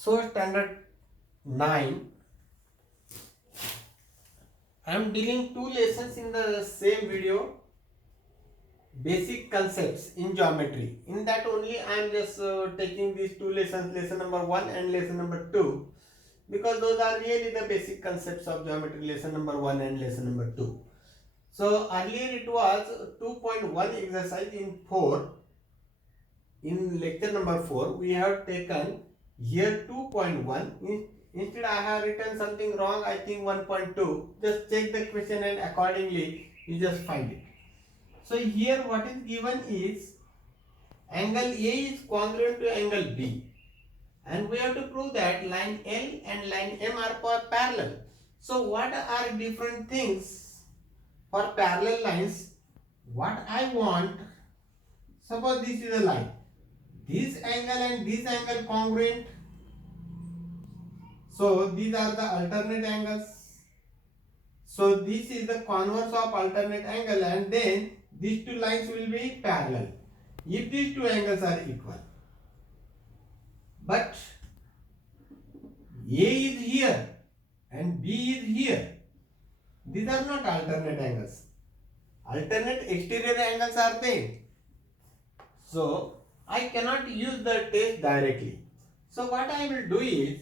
So standard 9, I am dealing two lessons in the same video, basic concepts in geometry. In that only I am just taking these two lessons, lesson number 1 and lesson number 2, because those are really the basic concepts of geometry, lesson number 1 and lesson number 2. So earlier it was 2.1 exercise in 4. In lecture number 4 we have taken here 2.1. Instead I have written something wrong, I think 1.2. Just check the question and accordingly you just find it. So here what is given is angle A is congruent to angle B, and we have to prove that line L and line M are parallel. So what are different things for parallel lines? What I want, suppose this is a line, this angle and this angle congruent, so these are the alternate angles. So this is the converse of alternate angle, and then these two lines will be parallel if these two angles are equal. But A is here and B is here. These are not alternate angles. Alternate exterior angles are there. So I cannot use the test directly. So what I will do is,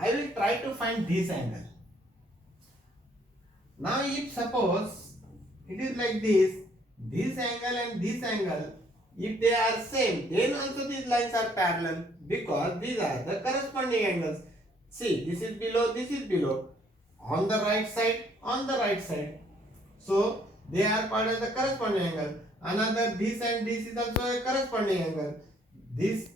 I will try to find this angle. Now if suppose it is like this angle and this angle, if they are same, then also these lines are parallel, because these are the corresponding angles. See, this is below, on the right side, on the right side. So they are part of the corresponding angle. Another, this and this is also a corresponding angle. This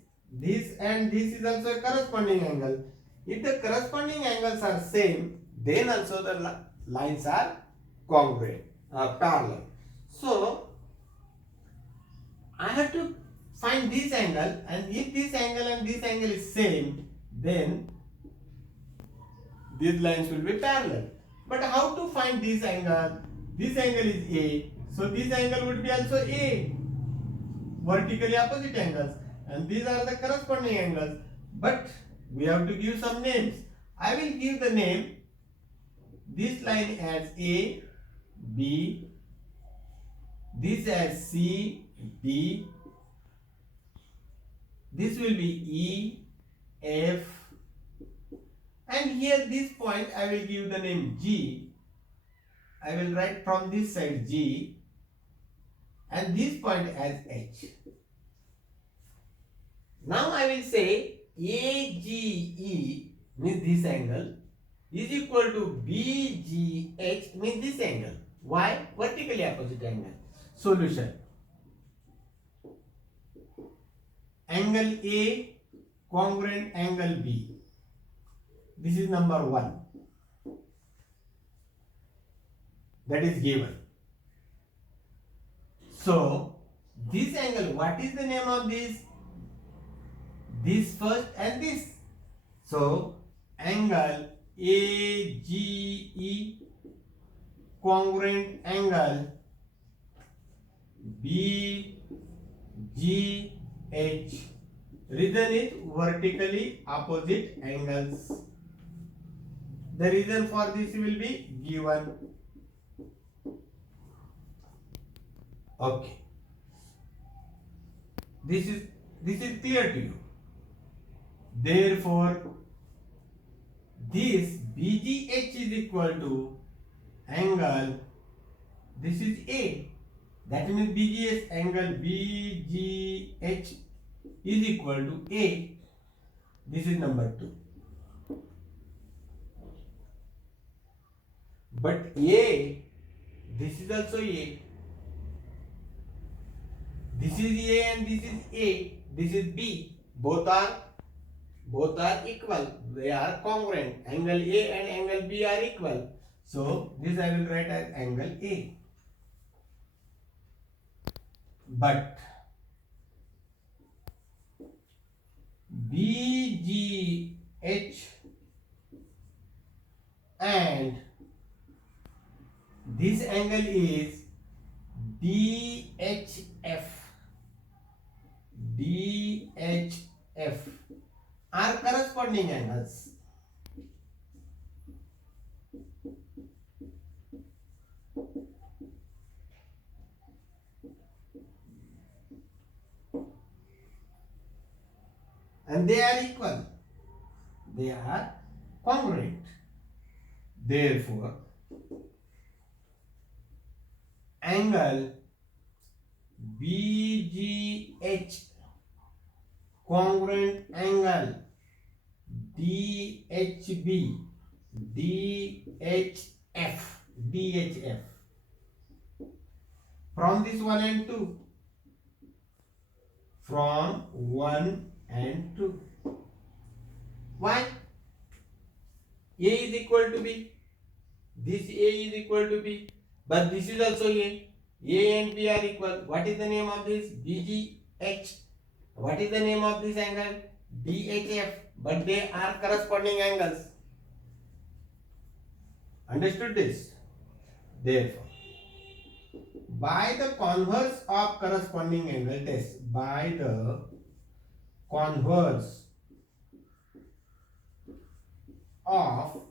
and this is also a corresponding angle. If the corresponding angles are same, then also the lines are congruent, parallel. So I have to find this angle, and if this angle and this angle is same, then these lines will be parallel. But how to find this angle? This angle is A, so this angle would be also A, vertically opposite angles, and these are the corresponding angles. But we have to give some names. I will give the name, this line as A, B, this as C, D, this will be E, F, and here this point I will give the name G. I will write from this side G, and this point as H. Now I will say AGE means this angle is equal to BGH means this angle. Why? Vertically opposite angle. Solution. Angle A congruent angle B. This is number 1. That is given. So this angle, what is the name of this? This first and this. So angle AGE congruent angle BGH. Reason is vertically opposite angles. The reason for this will be given. Okay. This is clear to you. Therefore, this BGH is equal to angle, this is A. That means BGH angle BGH is equal to A. This is number 2. But A, this is also A. This is A and this is A. This is B. Both are equal. They are congruent. Angle A and angle B are equal. So this I will write as angle A. But BGH and this angle is DHF. are corresponding angles. And they are equal. They are congruent. Therefore, angle BGH congruent angle DHB DHF from this 1 and 2, from 1 and 2. Why? A is equal to B. This A is equal to B, but this is also A. A and B are equal. What is the name of this? BGH. What is the name of this angle? DHF. But they are corresponding angles. Understood this? Therefore, by the converse of corresponding angle test, by the converse of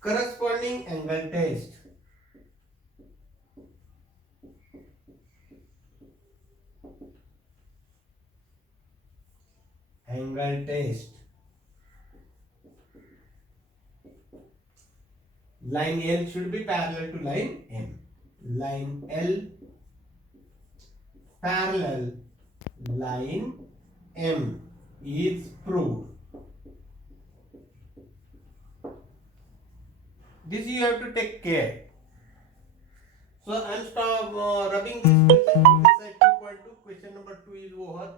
corresponding angle test, line L should be parallel to line M. Line L parallel line M is proved. This you have to take care. So I am stop rubbing this question. Exercise 2.2. Question number 2 is over.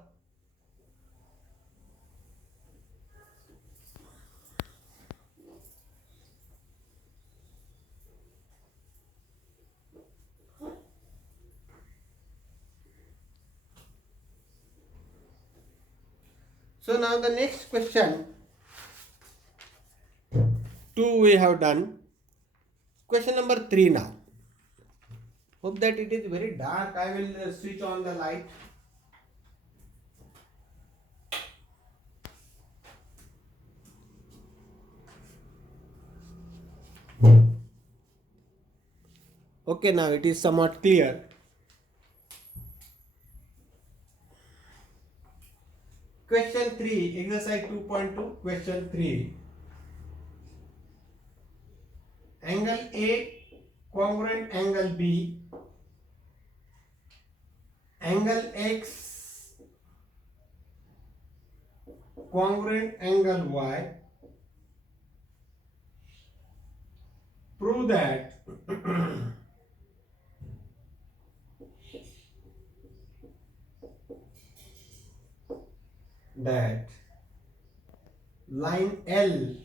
So now the next question 2 we have done. Question number 3 now. Hope that it is very dark. I will switch on the light. Okay, now it is somewhat clear. Question 3, exercise 2.2, question 3. Angle A congruent angle B, angle X congruent angle Y. Prove that that line L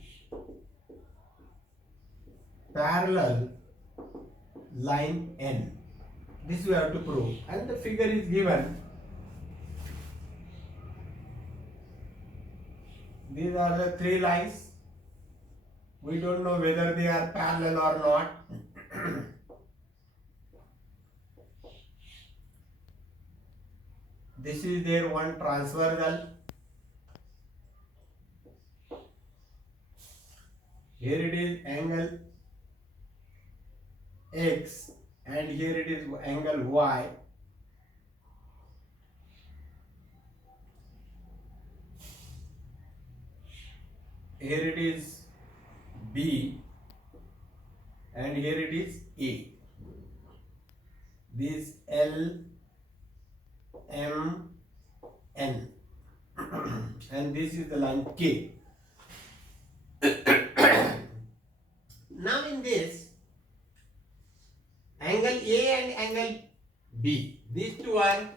parallel line N. This we have to prove, and the figure is given. These are the 3 lines. We don't know whether they are parallel or not. This is their one transversal. Here it is angle X and here it is angle Y. Here it is B and here it is A. This L, M, N and this is the line K. Now in this, angle A and angle B, these two are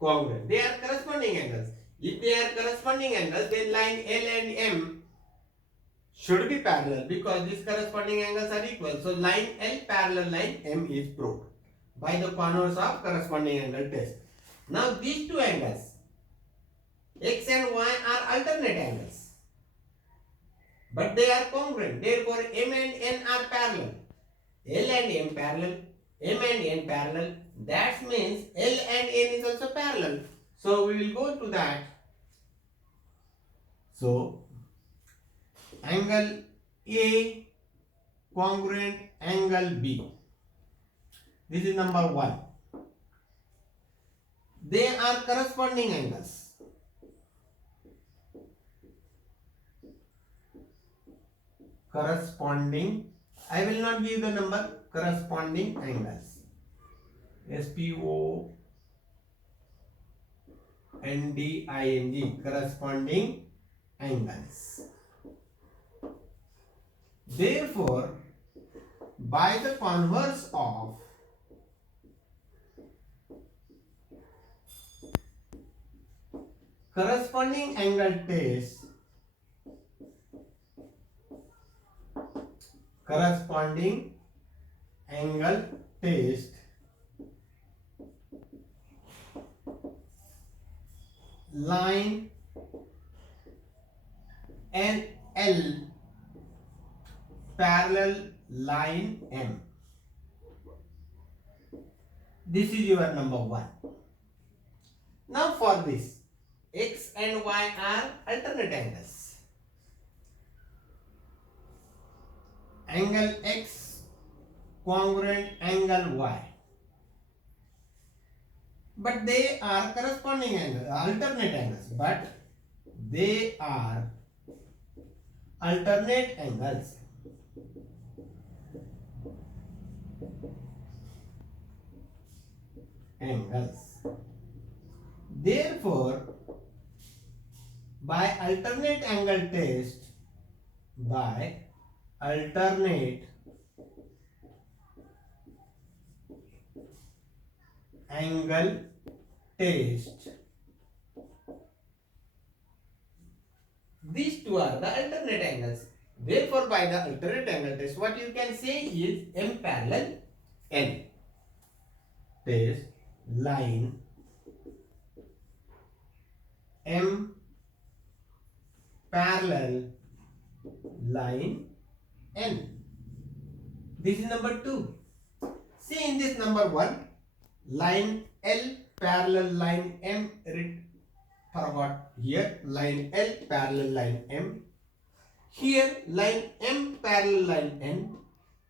congruent. They are corresponding angles. If they are corresponding angles, then line L and M should be parallel because these corresponding angles are equal. So line L parallel line M is proved by the converse of corresponding angle test. Now these two angles, X and Y, are alternate angles, but they are congruent. Therefore, M and N are parallel. L and M parallel, M and N parallel, That means L and N is also parallel. So we will go to that. So angle A congruent angle B. This is number 1. They are corresponding angles. Corresponding. I will not give the number. Corresponding angles. SPONDING. Corresponding angles. Therefore, by the converse of corresponding angle test, line and L parallel line M. This is your number 1. Now for this, X and Y are alternate angles. Angle X congruent angle Y. But they are corresponding angles, alternate angles. But they are alternate angles. Therefore, by alternate angle test, these two are the alternate angles. Therefore, by the alternate angle test, what you can say is M parallel N. Test line M parallel line N. This is number 2. See in this number 1, line L parallel line M. Forgot here, line L parallel line M. Here line M parallel line N.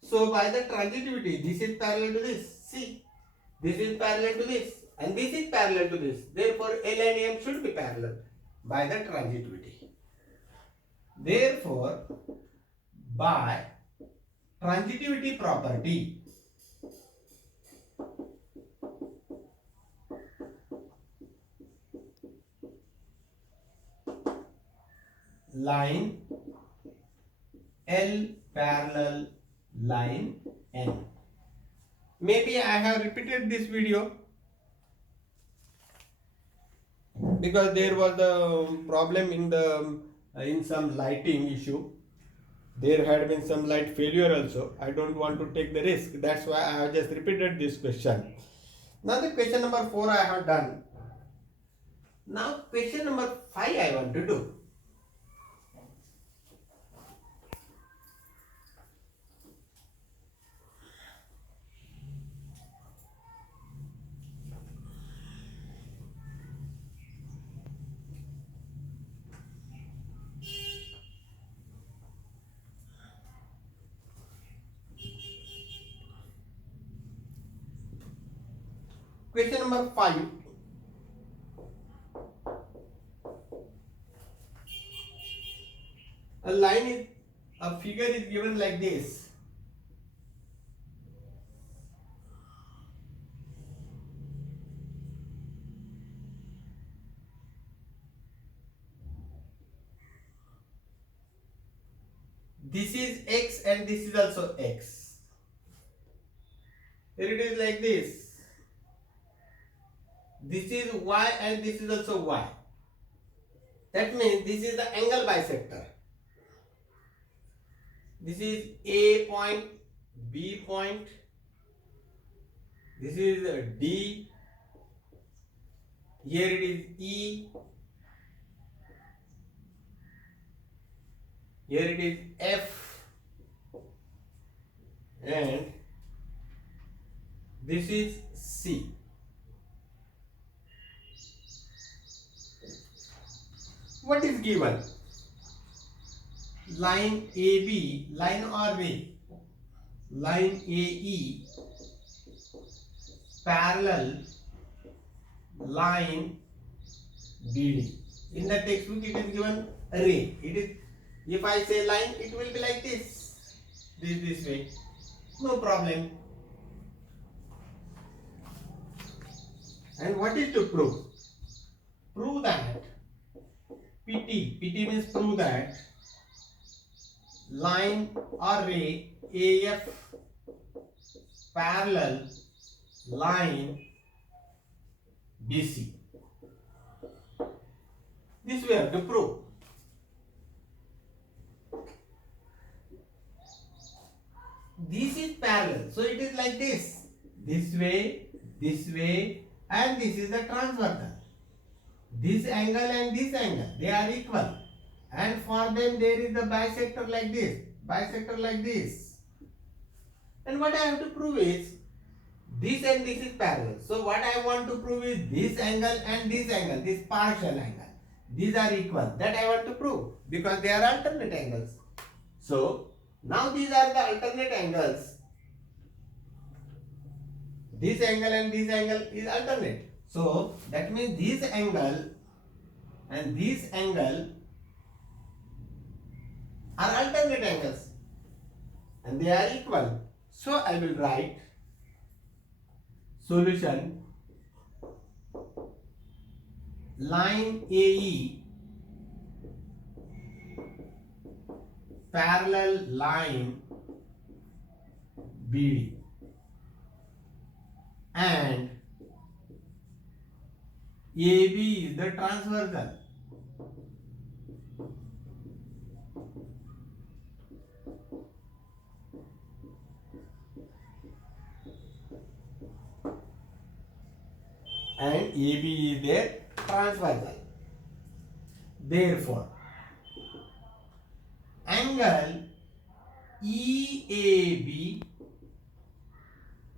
So by the transitivity, this is parallel to this. See, this is parallel to this and this is parallel to this. Therefore, L and M should be parallel by the transitivity. Therefore, by transitivity property, line L parallel line N. Maybe I have repeated this video because there was the problem in some lighting issue. There had been some light failure also. I don't want to take the risk. That's why I have just repeated this question. Now the question number 4 I have done. Now question number 5 I want to do. Question number 5. A figure is given like this. This is X and this is also X. Here it is like this. This is Y and this is also Y. That means this is the angle bisector. This is A point, B point. This is D. Here it is E. Here it is F. And this is C. What is given? Line AB, line or ray, line AE parallel line BD. In the textbook it is given ray. It is, if I say line, it will be like this way. No problem. And what is to prove? Prove that PT means prove that line or ray AF parallel line BC. This we have to prove. This is parallel, so it is like this way, and this is the transversal. This angle and this angle, they are equal, and for them there is the bisector like this. And what I have to prove is this and this is parallel. So what I want to prove is this angle and this angle, this partial angle, these are equal. That I want to prove because they are alternate angles. So now these are the alternate angles. This angle and this angle is alternate. So that means this angle and this angle are alternate angles and they are equal. So I will write solution: line AE parallel line BD and AB is the transversal. And AB is their transversal. Therefore, angle EAB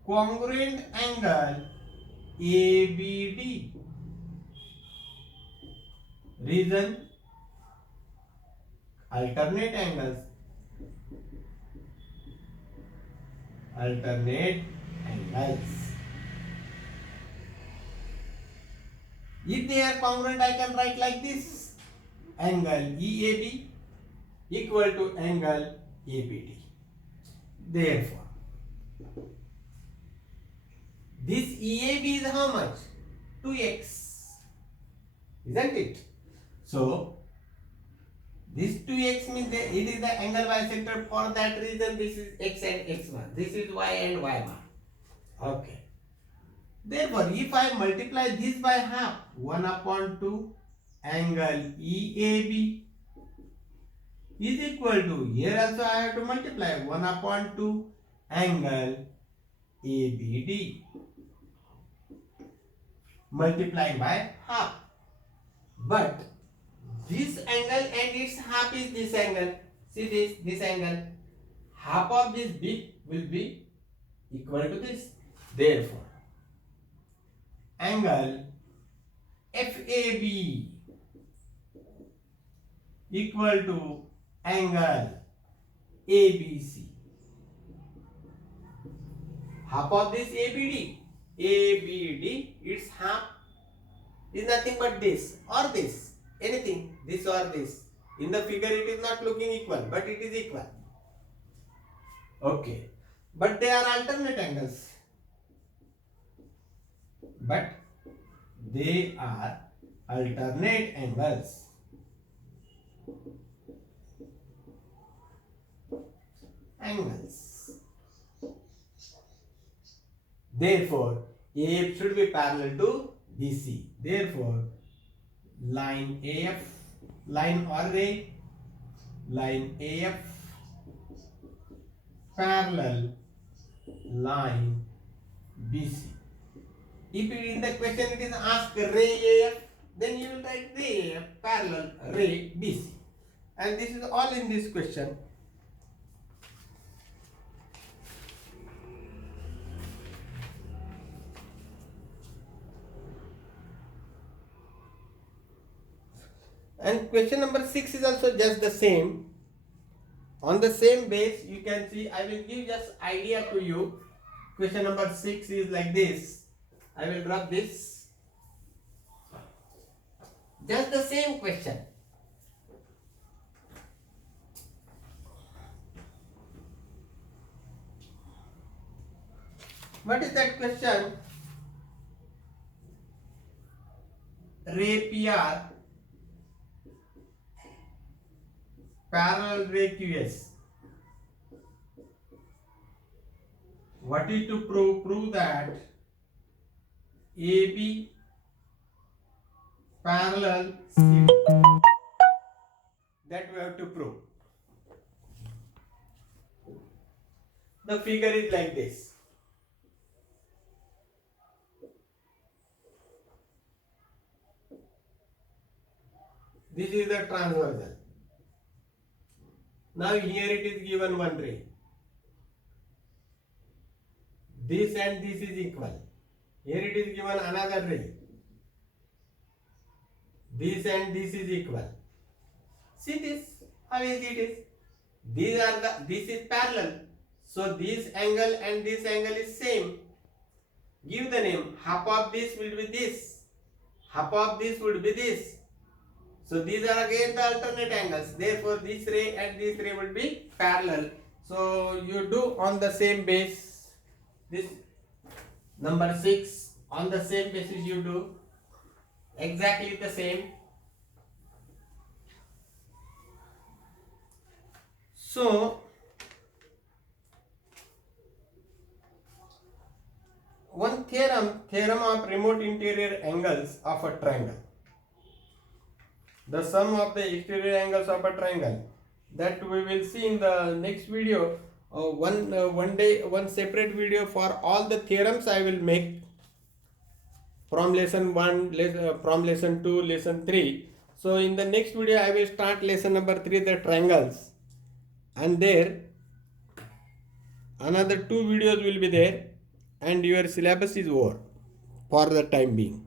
congruent angle ABD. Reason: alternate angles. If they are congruent, I can write like this: angle EAB equal to angle ABD. Therefore, this EAB is how much? 2x, isn't it? So this 2x means that it is the angle bisector. For that reason, this is x and x1. This is y and y1. Okay. Therefore, if I multiply this by half, 1/2 angle EAB is equal to, here also I have to multiply 1/2 angle ABD, multiplying by half. But this angle and its half is this angle. See this angle. Half of this bit will be equal to this. Therefore, angle FAB equal to angle ABC. Half of this ABD, its half is nothing but this or this, anything, this or this. In the figure it is not looking equal, but it is equal. Okay, but they are alternate angles. But they are alternate angles. Therefore, AF should be parallel to BC. Therefore, line AF, line or ray, line AF parallel line BC. If in the question it is asked ray AF, then you will write ray AF parallel ray BC. And this is all in this question. And question number 6 is also just the same. On the same base, you can see I will give just idea to you. Question number 6 is like this. I will drop this. Just the same question. What is that question? Ray PR, parallel ray QS. What is to prove? Prove that AB parallel CD. That we have to prove. The figure is like this. This is the transversal. Now here it is given one ray. This and this is equal. Here it is given another ray. This and this is equal. See this? How easy it is? This is parallel. So this angle and this angle is same. Give the name. Half of this will be this. Half of this would be this. So these are again the alternate angles. Therefore this ray and this ray will be parallel. So you do on the same base. This number 6 on the same basis you do exactly the same. So one theorem of remote interior angles of a triangle. The sum of the exterior angles of a triangle, that we will see in the next video. One separate video for all the theorems I will make from lesson 1, from lesson 2, lesson 3. So in the next video I will start lesson number 3, the triangles, and there another 2 videos will be there, and your syllabus is over for the time being.